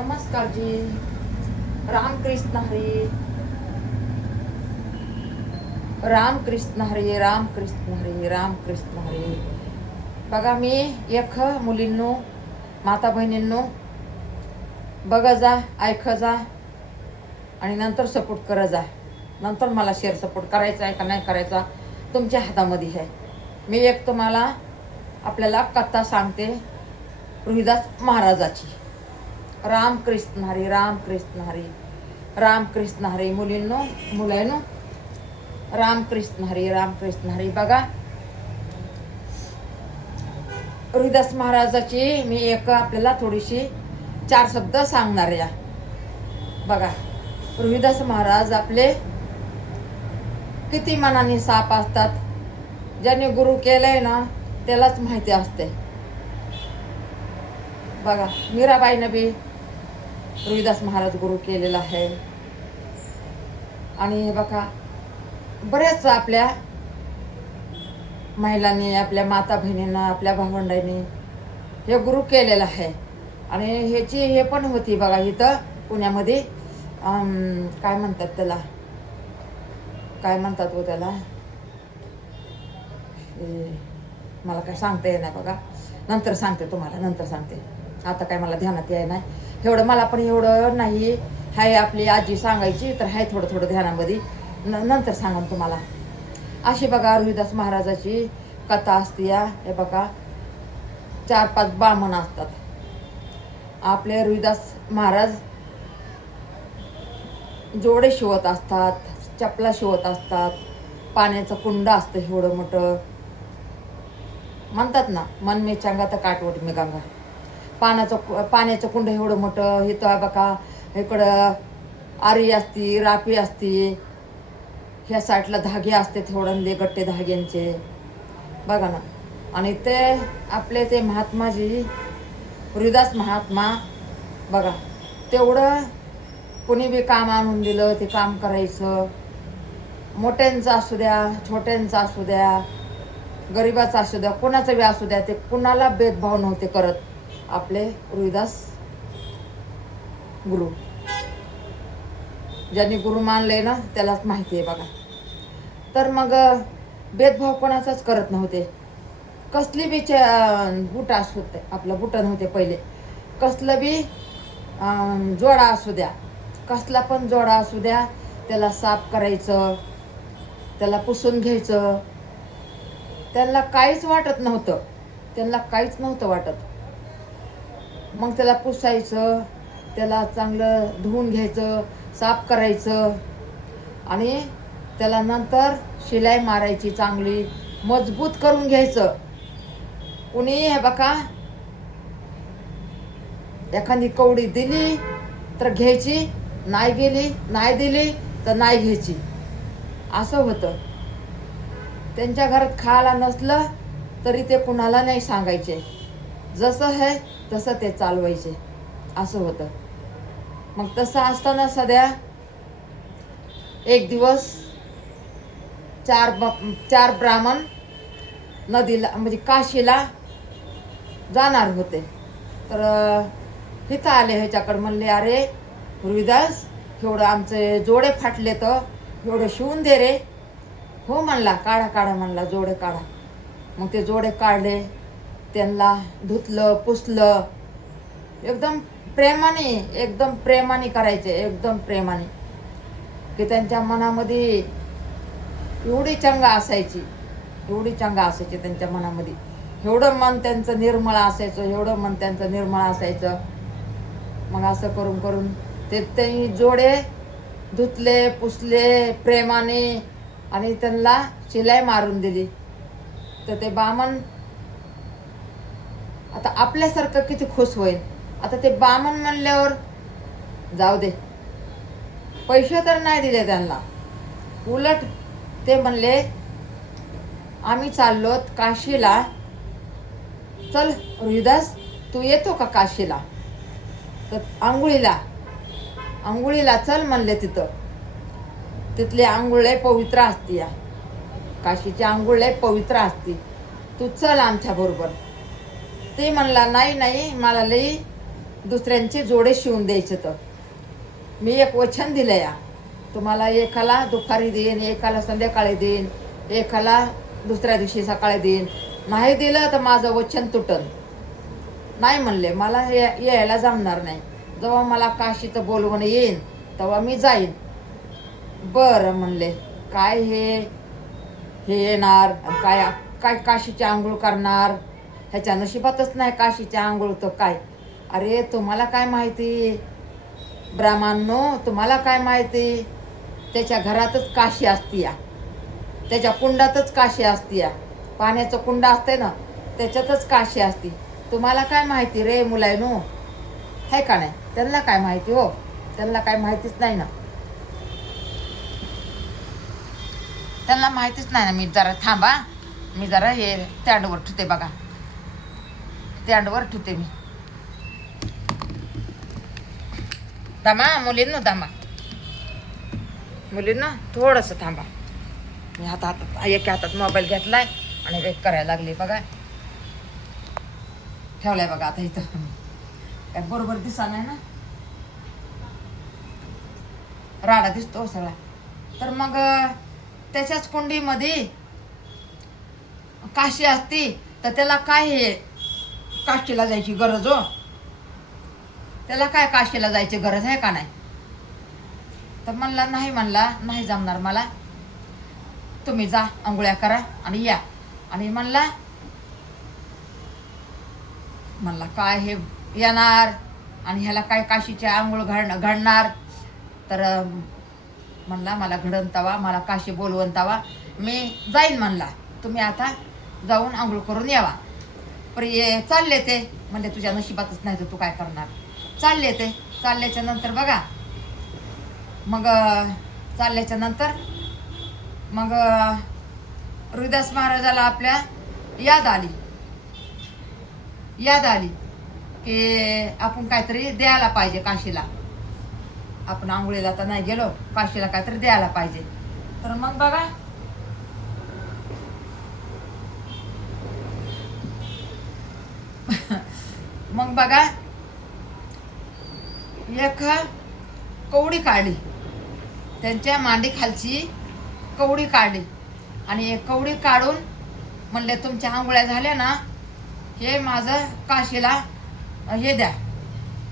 नमस्कार जी. रामकृष्ण हरी. रामकृष्ण हरी. रामकृष्ण हरी. रामकृष्ण हरी. बघा मी एक मुलींनो, माता बहिणींनो, बघा जा, ऐक जा आणि नंतर सपोर्ट करा जा. नंतर मला शेअर सपोर्ट करायचा आहे का नाही करायचा तुमच्या हातामध्ये आहे. मी एक तुम्हाला आपल्याला कथा सांगते रोहिदास महाराजाची. रामकृष्ण हरी. रामकृष्ण हरी. रामकृष्ण हरी. मुलींनो, मुलांनो, रामकृष्ण हरी. रामकृष्ण हरी. बघा रोहिदास महाराजाची मी एक आपल्याला थोडीशी 4 शब्द सांगणार या. बघा रोहिदास महाराज आपले किती मनाने साप असतात. ज्याने गुरु केलंय ना त्यालाच माहिती असते. बघा मीराबाईनं बी रोहिदास महाराज गुरु केलेला आहे. आणि हे बघा बऱ्याच आपल्या महिलांनी, आपल्या माता बहिणींना, आपल्या भावंडांनी हे गुरु केलेलं आहे. आणि ह्याची हे पण होती बघा इथं पुण्यामध्ये काय म्हणतात त्याला, काय म्हणतात हो त्याला, मला काय सांगता येत नाही बघा. नंतर सांगते तुम्हाला, नंतर सांगते. आता काय मला ध्यानात याय नाही एवढं. मला पण एवढं नाही हाय. आपली आजी सांगायची तर हाय थोडं थोडं ध्यानामध्ये. नंतर सांगा तुम्हाला. अशी बघा रोहिदास महाराजाची कथा असते या. हे बघा 4-5 ब्राह्मण असतात. आपले रोहिदास महाराज जोडे शिवत असतात, चपला शिवत असतात. पाण्याचं कुंड असतं एवढं मोठं. म्हणतात ना, मन में चांगा तर काटवट मी गंगा. पाण्याचं कुंड एवढं मोठं. इथं बघा इकडं आरी असती, रापी असती, ह्या साईडला धागे असते थोडंले गट्टे धाग्यांचे बघा ना. आणि ते आपले ते महात्माजी रोहिदास महात्मा बघा तेवढं कोणी बी काम आणून दिलं ते काम करायचं. मोठ्यांचं असू द्या, छोट्यांचं असू द्या, गरिबाचं असू द्या, कोणाचं बी असू द्या, ते कुणाला भेदभाव नव्हते करत आपले रोहिदास गुरु. ज्यांनी गुरु मानले ना त्यालाच माहिती आहे बघा. तर मग भेदभाव कोणाचाच करत नव्हते. कसली बी बुट असू दे, आपलं बुटं नव्हते पहिले. कसलं बी जोडा असू द्या, कसला पण जोडा असू द्या, त्याला साफ करायचं, त्याला पुसून घ्यायचं. त्यांना काहीच वाटत नव्हतं, त्यांना काहीच नव्हतं वाटत. मग त्याला पुसायचं, त्याला चांगलं धुवून घ्यायचं, साफ करायचं. आणि त्याला नंतर शिलाई मारायची, चांगली मजबूत करून घ्यायचं. कुणी हे बघा एखादी कवडी दिली तर घ्यायची, नाही दिली तर नाही घ्यायची. असं होतं. त्यांच्या घरात खायला नसलं तरी ते कुणाला नाही सांगायचे. जसं आहे तसं ते चालवायचे. असं होतं. मग तसं असताना सध्या एक दिवस 4 ब्राह्मण नदीला म्हणजे काशीला जाणार होते. तर इथं आले ह्याच्याकडे. म्हणले अरे रोहिदास, एवढं आमचे जोडे फाटले तर एवढं शिवून दे रे. हो म्हणला, काढा म्हणला, जोडे काढा. मग ते जोडे काढले, त्यांना धुतलं, पुसलं. एकदम प्रेमाने करायचे, एकदम प्रेमाने. की त्यांच्या मनामध्ये एवढी चंगा असायची त्यांच्या मनामध्ये. एवढं मन त्यांचं निर्मळ असायचं, मग असं करून ते त्यांनी जोडे धुतले, पुसले प्रेमाने आणि त्यांना शिलाई मारून दिली. तर ते बामण आता आपल्यासारखं किती खुश होईल. आता ते बामण म्हणल्यावर जाऊ दे, पैसे तर नाही दिले त्यांना. उलट ते म्हणले आम्ही चाललोत काशीला. चल रोहिदास, तू येतो का काशीला? तर आंघोळीला चल म्हणले. तिथली आंघोळ लय पवित्र असते. या काशीची आंघोळ लय पवित्र असते. तू चल आमच्या बरोबर. ते म्हणला नाही मला लई दुसऱ्यांचे जोडे शिवून द्यायचे. तर मी एक वचन दिलं या, तुम्हाला एकाला दुपारी देईन, एकाला संध्याकाळी देईन, एकाला दुसऱ्या दिवशी सकाळी देईन. नाही दिलं तर माझं वचन तुटन. नाही म्हणले मला यायला जमणार नाही. जेव्हा मला काशीचं बोलवणं येईन तेव्हा मी जाईन. बरं म्हणले, काय हे येणार, काय काय काशीची आंघोळ करणार, ह्याच्या नशिबातच नाही काशीची आंघोळ तर काय. अरे तुम्हाला काय माहिती ब्राह्मणनो, तुम्हाला काय माहिती, त्याच्या घरातच काशी असती या, त्याच्या कुंडातच काशी असती या, पाण्याचं कुंड असते ना त्याच्यातच काशी असती. तुम्हाला काय माहिती रे मुलायनो, आहे का नाही. त्यांना काय माहिती हो, त्यांना काय माहितीच नाही ना, त्यांना माहितीच नाही ना. मी जरा थांबा, मी जरा हे स्टँडवर ठेवते बघा, स्टँडवर ठेवते मी. दमा मुलींनो, दमा मुलींना थोडंसं थांबा. मी हातात एका हातात मोबाईल घेतलाय आणि वेट करायला लागली बघा, ठेवलाय बघा आता इथं. काय बरोबर दिसा नाही ना, राडा दिसतो सगळा. तर मग त्याच्याच कुंडीमध्ये काशी असती तर त्याला काय हे काशीला जायची गरज हो, त्याला काय काशीला जायची गरज आहे का नाही. तर म्हणला नाही, म्हणला नाही जमणार मला, तुम्ही जा आंघोळ्या करा आणि या. आणि म्हणला काय हे येणार आणि ह्याला काय काशीची आंघोळ घडणार. तर म्हणला मला घडण तवा, मला काशी बोलवून तवा मी जाईन. म्हणला तुम्ही आता जाऊन आंघोळ करून यावा. पर ये चालले ते म्हणजे तुझ्या नशिबातच नाही तर तू काय करणार. चालले ते, चालल्याच्या नंतर बघा मग चालल्याच्या नंतर मग रोहिदास महाराजाला आपल्या याद आली की आपण काहीतरी द्यायला पाहिजे काशीला. आपण आंघोळीला तर नाही गेलो, काशीला काहीतरी द्यायला पाहिजे. तर मग बघा मग बघा एक कवडी काढली, त्यांच्या मांडी खालची कवडी काढली आणि एक कवडी काढून म्हणले तुमच्या आंघोळ्या झाल्या ना, हे माझं काशीला हे द्या,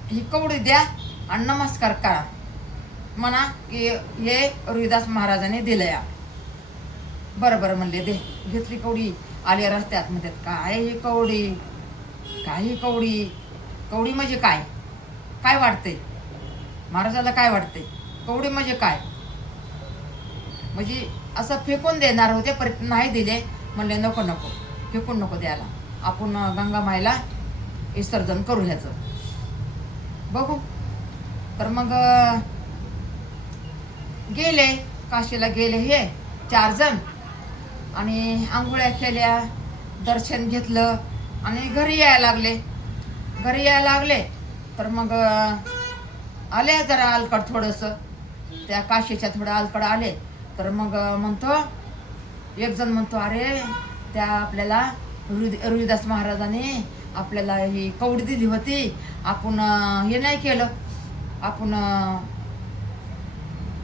ही कवडी द्या आणि नमस्कार करा म्हणा की हे रोहिदास महाराजांनी दिलं या. बरं म्हणले दे. घेतली कवडी, आले रस्त्यात म्हणतात काय ही कवडी, काय ही कवडी, कवडी म्हणजे काय, काय वाटते महाराजाला, काय वाटते कवडी म्हणजे काय. म्हणजे असं फेकून देणार होते पर नाही दिले. म्हणले नको फेकून नको द्यायला, आपण गंगामाईला विसर्जन करू ह्याचं बघू. तर मग गेले काशीला, गेले हे 4 जण आणि आंघोळ्या केल्या, दर्शन घेतलं आणि घरी यायला लागले. तर मग आले जरा अलकड थोडंसं, त्या काशीच्या थोडं अलकड आले. तर मग एक जण म्हणतो अरे त्या आपल्याला रोहिदास महाराजांनी आपल्याला ही कवडी दिली होती, आपण हे नाही केलं, आपण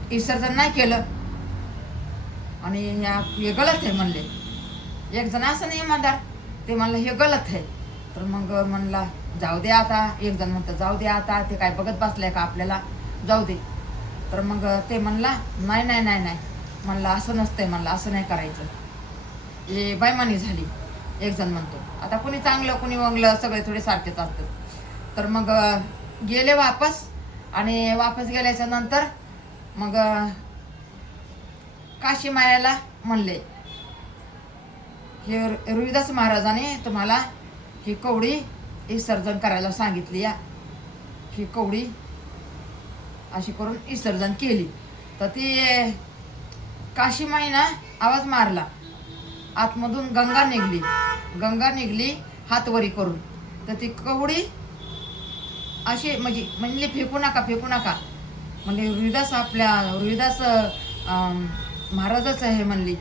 विसर्जन नाही केलं आणि हे गलत आहे म्हणले. एक जण असं नाही म्हणणार, ते म्हणलं हे गलत आहे. तर मग म्हणला जाऊ दे आता. एक जण म्हणतं जाऊ दे आता, ते काय बघत बसलाय का आपल्याला, जाऊ दे. तर मग ते म्हणला नाही म्हणला असं नसतंय, म्हणला असं नाही करायचं, हे बैमानी झाली. एक जण म्हणतो. आता कुणी चांगलं कुणी वंगलं, सगळे थोडे सारखेच असतात. तर मग गेले वापस आणि वापस गेल्याच्या नंतर मग काशी मायाला म्हणले हे रोहिदास महाराजाने तुम्हाला ही कवडी विसर्जन करायला सांगितली या. ही कवडी अशी करून विसर्जन केली. तर ती काशीमाईनं आवाज मारला, आतमधून गंगा निघली हातवरी करून. तर ती कवडी अशी म्हणली फेकू नका म्हणजे रोहिदास महाराजच आहे म्हणली,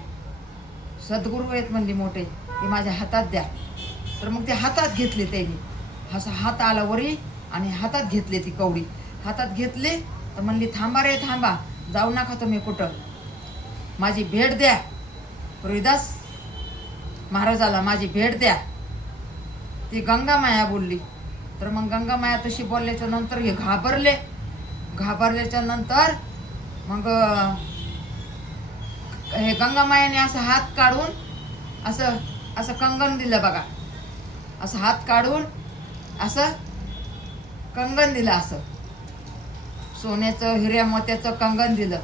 सद्गुरू आहेत म्हणली मोठे, ते माझ्या हातात द्या. तर मग ते हातात घेतले त्यांनी, असा हात आला वरी आणि हातात घेतली ती कवडी. हातात घेतली तर म्हणली थांबा रे थांबा, जाऊ नका तुम्ही कुठं, माझी भेट द्या, रोहिदास महाराजाला माझी भेट द्या. ती गंगामाया बोलली. तर मग गंगामाया तशी बोलल्याच्या नंतर हे घाबरले. घाबरल्याच्या नंतर मग हे गंगामायाने असं हात काढून असं असं कंगन दिलं बघा. असं हात काढून असं कंगन दिलं, असं सोन्याचं हिऱ्या मोत्याचं कंगन दिलं.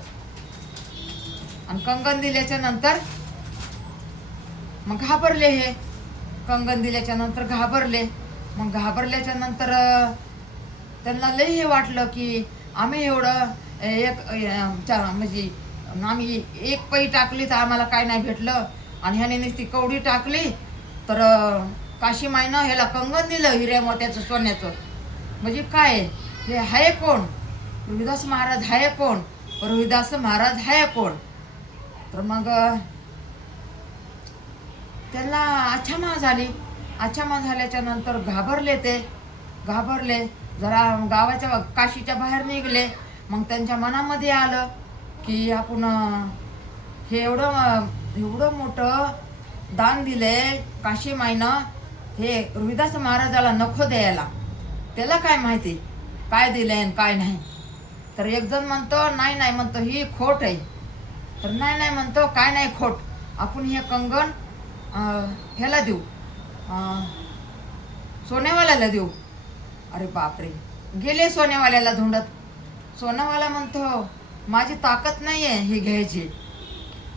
आणि कंगन दिल्याच्या नंतर मग घाबरले. हे कंगन दिल्याच्या नंतर घाबरले. मग घाबरल्याच्या नंतर त्यांना लई हे वाटलं की आम्ही एवढं म्हणजे आम्ही एक पै टाकली तर आम्हाला काय नाही भेटलं, आणि ह्याने नुसती कवडी टाकली तर काशीमाईनं ह्याला कंगन दिलं हिऱ्या मोत्याचं सोन्याचं. म्हणजे काय हे आहे कोण? रोहिदास महाराज आहे कोण? रोहिदास महाराज आहे कोण? तर मग त्याला अचामा झाली. अचामा झाल्याच्या नंतर घाबरले. ते घाबरले, जरा गावाच्या काशीच्या बाहेर निघले. मग त्यांच्या मनामध्ये आलं की आपण हे एवढं मोठं दान दिले काशीमाईनं, हे रोहिदास महाराजाला नको द्यायला, त्याला काय माहिती काय दिलंय आणि काय नाही. तर एक जण म्हणतो नाही नाही, म्हणतो ही खोट आहे. तर नाही नाही म्हणतो काय नाही खोट, आपण हे कंगन ह्याला देऊ, सोन्यावाल्याला देऊ. अरे बापरे, गेले सोन्यावाल्याला धुंडत. सोन्यावाला म्हणतो माझी ताकद नाही आहे हे घ्यायची,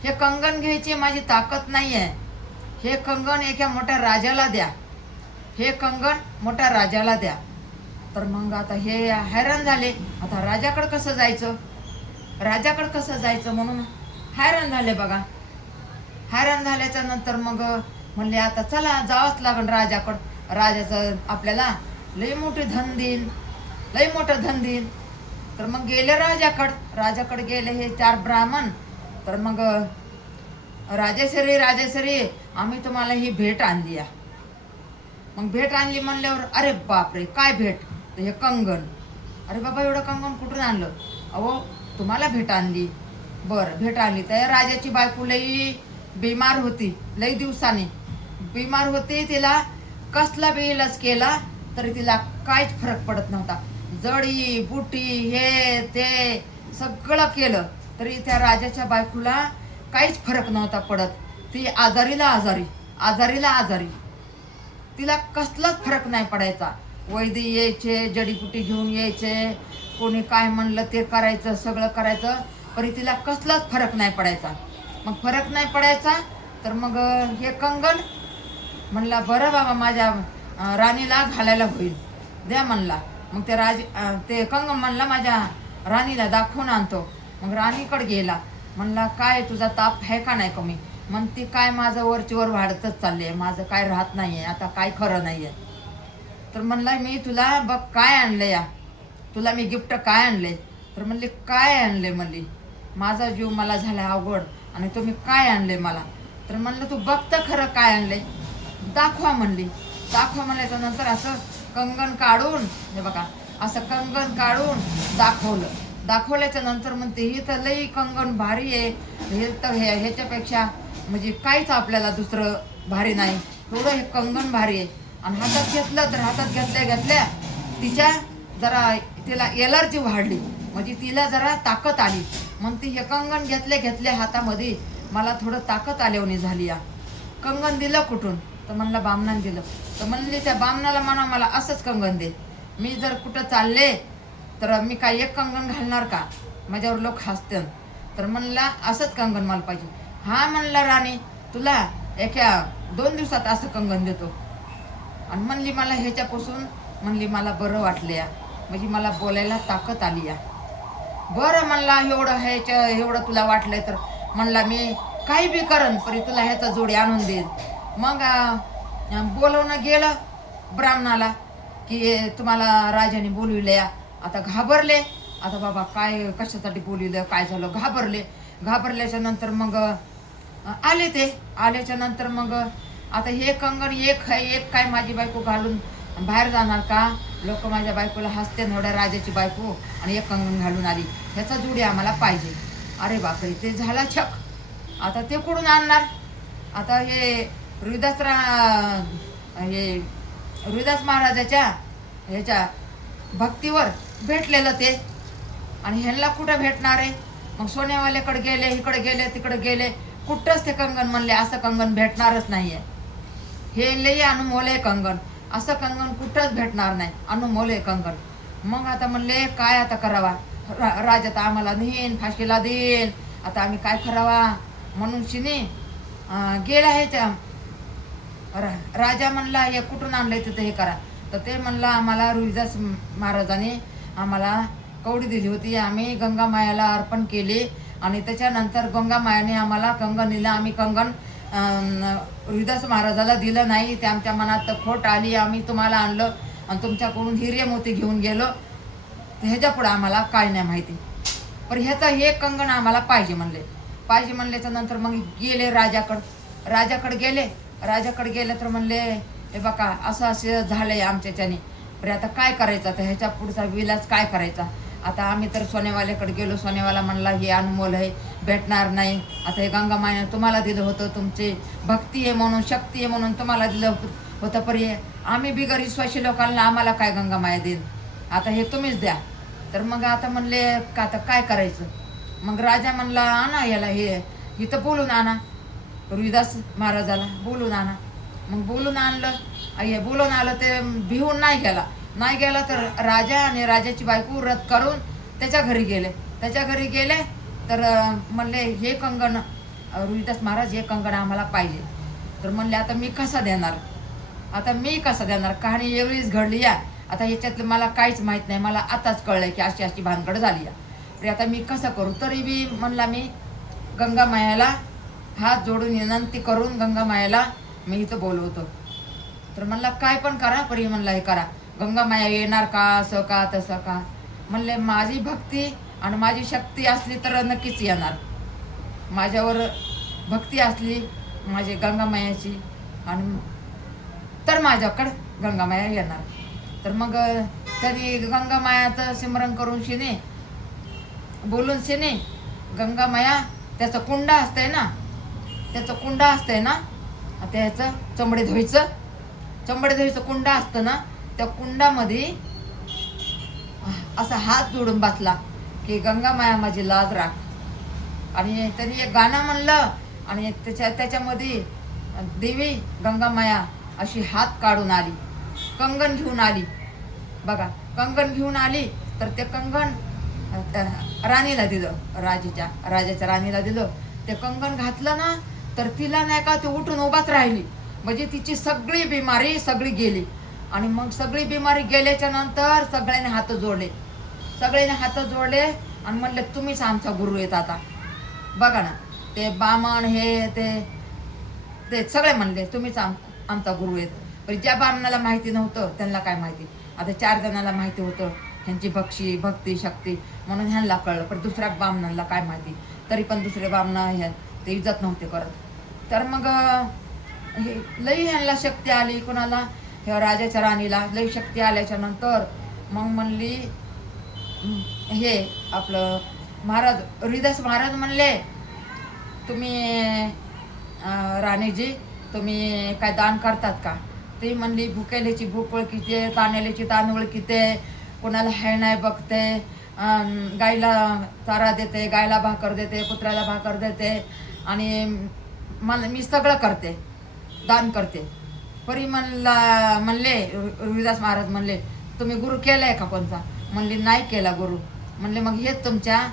हे कंगन घ्यायची माझी ताकद नाही आहे, हे कंगन एका मोठ्या राजाला द्या, हे कंगन मोठ्या राजाला द्या. तर मग आता हे हैराण झाले. आता राजाकडे कसं जायचं, राजाकडे कसं जायचं म्हणून हैराण झाले बघा. हैराण झाल्याच्या नंतर मग म्हणले आता चला जावंच लागेल राजाकडं. राजाचं आपल्याला लई मोठे धन देईन, लई मोठं धन देईन. तर मग गेले राजाकडं. राजाकडे गेले हे 4 ब्राह्मण. तर मग राजेश्वरी राजेश्वरी आम्ही तुम्हाला ही भेट आणली आहे. मग भेट आणली म्हणल्यावर अरे बापरे काय भेट, तर हे कंगन. अरे बाबा एवढं कंगन कुठून आणलं? अहो तुम्हाला भेट आणली. बरं भेट आणली. तर राजाची बायको लई बिमार होती, लई दिवसाने बिमार होती. तिला कसला बी इलाज केला तरी तिला काहीच फरक पडत नव्हता. जडी बुटी हे ते सगळं केलं तरी त्या राजाच्या बायकोला काहीच फरक नव्हता पडत. ती आजारीला आजारी, आजारीला आजारी, तिला कसलाच फरक नाही पडायचा. वैद्य यायचे, जडीबुटी घेऊन यायचे, कोणी काय म्हणलं ते करायचं, सगळं करायचं, पण तिला कसलाच फरक नाही पडायचा. मग फरक नाही पडायचा तर मग हे कंगन म्हणला बरं बाबा माझ्या राणीला घालायला होईल, द्या म्हणला. मग ते कंगन म्हणला माझ्या राणीला दाखवून आणतो. मग राणीकडे गेला. म्हणला काय तुझा ताप आहे का नाही कमी? म्हणते काय माझं वरचीवर वाढतच चालले, माझं काय राहत नाही आहे, आता काय खरं नाही आहे. तर म्हणला मी तुला बघ काय आणलं या, तुला मी गिफ्ट काय आणले? तर म्हणले काय आणले? म्हणली माझा जीव मला झाला अवघड आणि तुम्ही काय आणले मला? तर म्हणलं तू बघ तर खरं काय आणले, दाखवा म्हणली. दाखवा म्हणल्याच्या नंतर असं कंगन काढून हे बघा असं कंगन काढून दाखवलं. दाखवल्याच्या नंतर म्हणते ही तर लई कंगन भारी आहे, हे तर ह्याच्यापेक्षा म्हणजे काहीच आपल्याला दुसरं भारी नाही, थोडं हे कंगन भारी आहे. आणि हातात घेतलं तर हातात घेतल्या तिच्या जरा तिला एलर्जी वाढली, म्हणजे तिला जरा ताकद आली. मग ती हे कंगन घेतल्या हातामध्ये मला थोडं ताकद आल्यावणी झाली. या कंगन दिलं कुठून? तर म्हणलं बामणाने दिलं. तर म्हणले त्या बामणाला म्हणा मला असंच कंगन दे, मी जर कुठं चालले तर मी काय एक कंगन घालणार का, माझ्यावर लोक हसतील. तर म्हणला असंच कंगन मला पाहिजे. हा म्हणला राणी तुला एका 2 दिवसात असं कंगन देतो. आणि म्हणली मला ह्याच्यापासून म्हणली मला बरं वाटलं या, म्हणजे मला बोलायला ताकद आली या. बरं म्हणला एवढं तुला वाटलंय तर म्हणला मी काही बी करन परी तुला ह्याचा जोडी आणून देईन. मग बोलवणं गेलं ब्राह्मणाला की तुम्हाला राजाने बोलविलं या. आता घाबरले, आता बाबा काय कशासाठी बोलविलं काय झालं, घाबरल्याच्या नंतर मग आले. ते आल्याच्या नंतर मग आता हे कंगन एक काय माझी बायको घालून बाहेर जाणार का? लोक माझ्या बायकोला हसते, एवढ्या राजाची बायको आणि एक कंगन घालून आली, ह्याचा जोडी आम्हाला पाहिजे. अरे बापरे, ते झाला छक. आता ते कुठून आणणार? आता हे रोहिदास महाराजाच्या ह्याच्या भक्तीवर भेटलेलं ते, आणि ह्यांना कुठं भेटणार आहे? मग सोन्यावाल्याकडे गेले, इकडे गेले, तिकडे गेले, कुठंच ते कंगन म्हणले असं कंगन भेटणारच नाहीये. हे लई अनमोल आहे कंगन, असं कंगन कुठंच भेटणार नाही, अनमोल आहे कंगन. मग आता म्हणले काय आता करावा? राजा तर आम्हाला नेईन, फाशीला देईन, आता आम्ही काय करावा? म्हणून शिने गेला ह्याच्या राजा म्हणला हे कुठून आणलंय तिथं हे करा. तर ते म्हणलं आम्हाला रोहिदास महाराजांनी आम्हाला कवडी दिली होती, आम्ही गंगा मायाला अर्पण केली, आणि त्याच्यानंतर गंगा मायाने आम्हाला कंगन दिलं. आम्ही कंगन रोहिदास महाराजाला दिलं नाही, ते आमच्या मनात खोट आली, आम्ही तुम्हाला आणलं आणि तुमच्याकडून हिरे मोती घेऊन गेलो. ह्याच्या पुढे आम्हाला काय नाही माहिती, पण ह्याचं हे कंगन आम्हाला पाहिजे म्हणल्याच्या नंतर मग गेले राजाकडे गेले तर म्हणले हे बघा असं असं झालंय आमच्याच्याने, पण आता काय करायचं? आता ह्याच्या पुढचा विलास काय करायचा? आता आम्ही तर सोनेवाल्याकडे गेलो, सोनेवाला म्हणला हे अनमोल आहे, भेटणार नाही. आता हे गंगा मायाने तुम्हाला दिलं होतं, तुमची भक्ती आहे म्हणून, शक्ती आहे म्हणून तुम्हाला दिलं होतं, पण आम्ही बिगर विश्वासी लोकांना आम्हाला काय गंगा माया देईन? आता हे तुम्हीच द्या. तर मग आता म्हणले का आता काय करायचं? मग राजा म्हणला आणा याला, हे इथं बोलून आणा, रोहिदास महाराजाला बोलून आणा. मग बोलून आलं, ते भिवून नाही गेला तर राजा आणि राजाची बायको रथ करून त्याच्या घरी गेले. तर म्हणले हे कंगन रोहिदास महाराज, हे कंगन आम्हाला पाहिजे. तर म्हणले आता मी कसा देणार? कहाणी एवढीच घडली या. आता याच्यातलं मला काहीच माहित नाही, मला आताच कळलंय की अशी भानगड झाली या. तर आता मी कसं करू? तरी बी म्हणला मी गंगा मायाला हात जोडून विनंती करून गंगा मायाला मी इथं बोलवतो. तर म्हणला काय पण करा, परी म्हणला हे करा, गंगा माया येणार का? असं का तसं का? म्हणले माझी भक्ती आणि माझी शक्ती असली तर नक्कीच येणार. माझ्यावर भक्ती असली माझी गंगा मायाची आणि तर माझ्याकडं गंगा माया येणार. तर मग तरी गंगा मायाचं सिमरण करून बोलून गंगा माया त्याचं कुंड असतंय ना, त्याचं चंबडे धुईचं कुंड असतं ना, त्या कुंडामध्ये असा हात जोडून बसला की गंगा माया माझी लाज राख. आणि त्यांनी एक गाणं म्हणलं आणि त्याच्यामध्ये देवी गंगा माया अशी हात काढून आली, कंगन घेऊन आली. बघा, कंगन घेऊन आली तर ते कंगन राणीला दिलं, राजाच्या राणीला दिलं. ते कंगन घातलं ना तर तिला नाही का ती उठून उभाच राहिली, म्हणजे तिची सगळी बिमारी सगळी गेली. आणि मग सगळी बिमारी गेल्याच्या नंतर सगळ्यांनी हात जोडले आणि म्हणले तुम्हीच आमचा गुरु आहेत आता. बघा ना, ते बामण हे ते सगळे म्हणले तुम्हीच आमचा गुरु आहेत. पण ज्या बामणाला माहिती नव्हतं त्यांना काय माहिती? आता 4 जणांना माहिती होतं ह्यांची भक्ती शक्ती म्हणून ह्यांना कळलं, पण दुसऱ्या बामणाला काय माहिती? तरी पण दुसरे बामण ते इज्जत नव्हते करत. तर मग हे लई ह्यांना शक्ती आली, कोणाला? ह्या राजाच्या राणीला लई शक्ती आल्याच्या नंतर मग म्हणली हे आपलं रोहिदास महाराज म्हणले तुम्ही राणीजी तुम्ही काय दान करतात का? ती म्हणली भुकेल्याची भूक ओळखीते, ताणलेची ताण ओळखीते, कोणाला हाय नाही बघते, गाईला चारा देते, गायला भाकर देते, कुत्र्याला भाकर देते, आणि मी सगळं करते, दान करते. परी म्हणले रोहिदास महाराज म्हणले तुम्ही गुरु केलाय का कोणता? म्हणले नाही केला गुरु. म्हणले मग हेच तुमच्या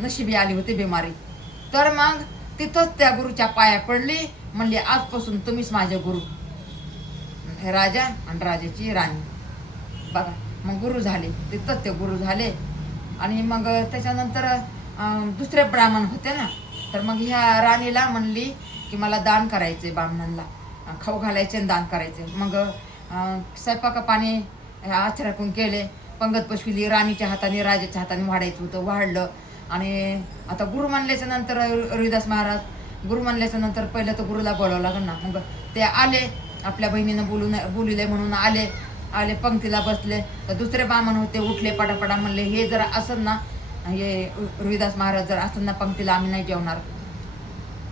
नशिबी आली होती बिमारी. तर मग तिथंच त्या गुरुच्या पाया पडली, म्हणले आजपासून तुम्हीच माझे गुरु. राजा आणि राजाची राणी. बघा, मग गुरु झाले, तिथंच ते गुरु झाले. आणि मग त्याच्यानंतर दुसरे ब्राह्मण होते ना, तर मग ह्या राणीला म्हणली की मला दान करायचे, ब्राह्मणांना खाऊ घालायचे आणि दान करायचे. मग स्वयंपाक पाणी आचराकून केले, पंगत बसविली, राणीच्या हाताने राजाच्या हाताने वाढायचं होतं, वाढलं. आणि आता गुरु म्हणल्याच्या नंतर रोहिदास महाराज गुरु म्हणल्याच्या नंतर पहिलं तर गुरुला बोलावं लागलं ना. मग ते आले, आपल्या बहिणीनं बोलूले म्हणून आले पंक्तीला बसले तर दुसरे बामण होते उठले पटापटा म्हणले हे जर असं ना हे रोहिदास महाराज जर असं ना पंक्तीला आम्ही नाही जेवणार.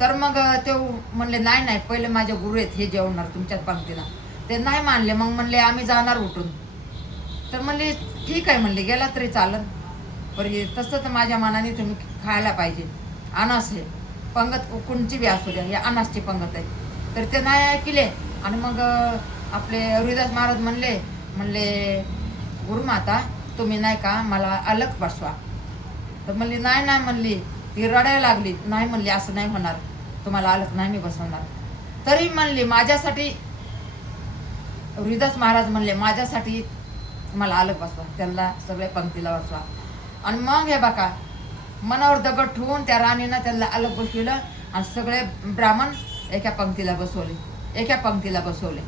तर मग ते म्हणले नाही नाही पहिले माझे गुरु आहेत हे जेवणार तुमच्याच पंक्तीला. ते नाही मानले. मग म्हणले आम्ही जाणार उठून. तर म्हणले ठीक आहे म्हणले गेला तरी चालन पण तसं तर माझ्या मनाने तुम्ही खायला पाहिजे. अनास आहे पंगत कोणची बी असू द्या हे अनासची पंगत आहे. तर ते नाही ऐकले आणि मग आपले रोहिदास महाराज म्हणले गुरुमाता तुम्ही नाही का मला अलग बसवा. तर म्हणली नाही नाही म्हणली ती रडायला लागली. नाही म्हणली असं नाही होणार तुम्हाला अलग नाही मी बसवणार. तरी म्हणली माझ्यासाठी रोहिदास महाराज म्हणले माझ्यासाठी मला अलग बसवा त्यांना सगळे पंक्तीला बसवा. आणि मग हे बघा मनावर दगड ठेवून त्या राणीनं त्यांना अलग बसविलं आणि सगळे ब्राह्मण एका पंक्तीला बसवले.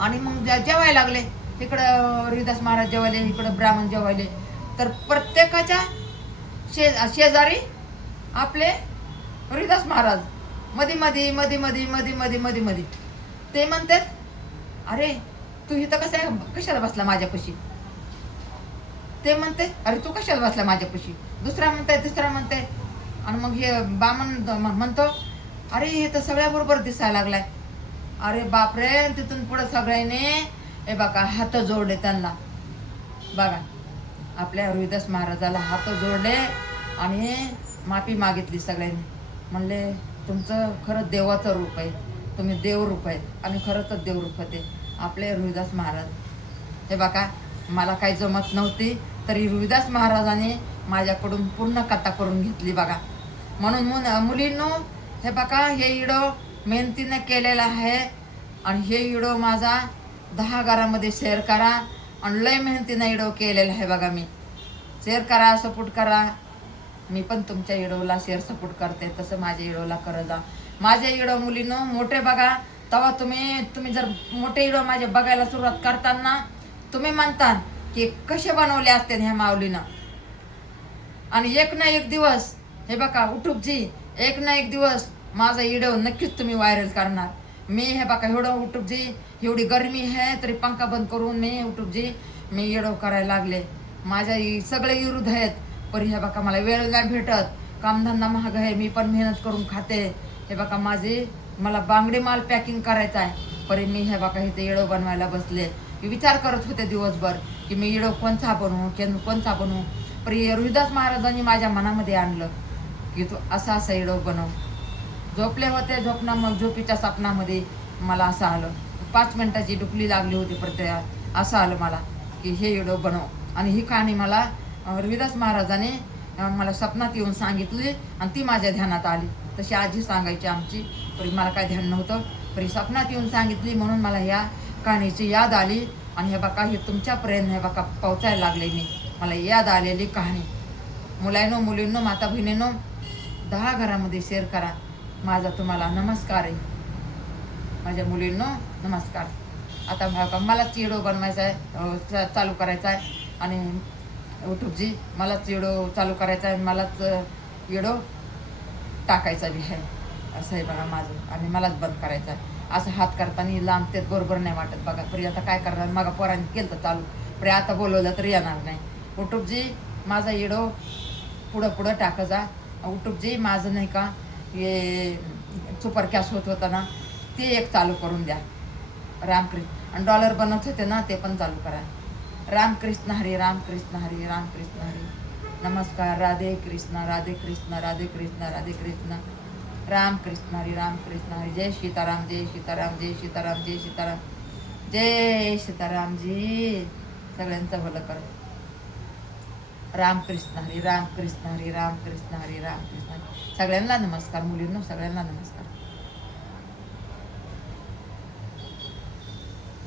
आणि मग जेवायला लागले. इकडं रोहिदास महाराज जेवायले इकडं ब्राह्मण जेवायले. तर प्रत्येकाच्या शेजारी आपले रोहिदास महाराज मध्ये ते म्हणतात अरे तू इथं कशाला बसला माझ्यापाशी. ते म्हणते अरे तू कशाला बसला माझ्यापाशी. तिसरा म्हणते आणि मग हे बामण म्हणतो अरे हे तर सगळ्याबरोबर दिसायला लागलाय. अरे बापरे. तिथून पुढे सगळ्यांनी हे बघा हात जोडले त्यांना. बघा आपल्या रोहिदास महाराजाला हात जोडले आणि माफी मागितली सगळ्यांनी. म्हणले तुमचं खरं देवाचं रूप आहे तुम्ही देवरूप आहेत आणि खरंच देवरूप होते आपले रोहिदास महाराज. हे बघा मला काही जमत नव्हती तरी रोहिदास महाराजाने माझ्याकडून पूर्ण कथा करून घेतली बघा. म्हणून मुलींनो हे बघा हे व्हिडिओ मेहनतीने केलेला आहे आणि हे व्हिडिओ माझा 10 घरामध्ये शेअर करा आणि लय मेहनतीने व्हिडिओ केलेला आहे बघा. मी शेअर करा सपोर्ट करा. मी पण तुमच्या व्हिडिओला शेअर सपोर्ट करते तसं माझ्या व्हिडिओला करत जा. माझे व्हिडिओ मुलींनो मोठे बघा तेव्हा तुम्ही जर मोठे व्हिडिओ माझे बघायला सुरुवात करताना तुम्ही म्हणता की कसे बनवले असते ह्या माऊलीनं. आणि एक ना एक दिवस हे बघा युट्यूबजी एक ना एक दिवस माझा व्हिडिओ नक्कीच तुम्ही व्हायरल करणार. मी हे बघा एवढं युट्यूबजी एवढी गरमी आहे तरी पंखा बंद करून मी युट्यूबजी मी व्हिडिओ करायला लागले. माझ्या सगळे विरुद्ध आहेत पण हे बघा मला वेळ नाही भेटत. कामधंदा महाग आहे मी पण मेहनत करून खाते. हे बघा मला बांगडी माल पॅकिंग करायचा आहे पण मी हे बघा इथे व्हिडिओ बनवायला बसले. मी विचार करत होते दिवसभर की मी व्हिडिओ कोणता बनवू पण रोहिदास महाराजांनी माझ्या मनामध्ये आणलं की तू असा व्हिडिओ बनव. झोपले होते झोपीच्या स्वप्नामध्ये मला असं आलं 5 मिनिटाची डुकली लागली होती प्रत्येक असं आलं मला की हे व्हिडिओ बनव. आणि ही कहाणी मला रोहिदास महाराजाने मला स्वप्नात येऊन सांगितली आणि ती माझ्या ध्यानात आली. तशी आजी सांगायची आमची तरी मला काय ध्यान नव्हतं तरी स्वप्नात येऊन सांगितली म्हणून मला ह्या कहाणीची याद आली. आणि हे बघा हे तुमच्यापर्यंत हे बघा पोहोचायला लागले. मला याद आलेली कहाणी. मुलींनो माता बहिणींनो 10 घरामध्ये शेअर करा. माझा तुम्हाला नमस्कार आहे. माझ्या मुलींनो नमस्कार. आता मलाच व्हिडिओ बनवायचा आहे चालू करायचा आहे आणि युट्यूबजी मलाच व्हिडिओ चालू करायचा आहे मलाच व्हिडिओ टाकायचा बी आहे असं आहे बघा माझं. आणि मलाच बंद करायचा आहे. असं हात करताना लांब ते बरोबर नाही वाटत बघा. परी आता काय करणार मग पोरांनी केलं तर चालू परी आता बोलवलं तर येणार नाही. युट्यूबजी माझा व्हिडिओ पुढं टाकत जा. युट्यूबजी माझं नाही का हे सुपर कॅश होता ना ते एक चालू करून द्या. रामकृष्ण आणि डॉलर बनवत होते ना ते पण चालू करा. रामकृष्ण हरी रामकृष्ण हरी रामकृष्ण हरी. नमस्कार. राधे कृष्ण राधे कृष्ण राधे कृष्ण राधे कृष्ण. रामकृष्ण हरी रामकृष्ण हरी. जय सीताराम जय सीताराम जय सीताराम जय सीताराम जय सीतारामजी. सगळ्यांचं भलं कर. रामकृष्ण हरी रामकृष्ण हरी रामकृष्ण हरी रामकृष्ण हरी. सगळ्यांना नमस्कार मुलींनो सगळ्यांना नमस्कार.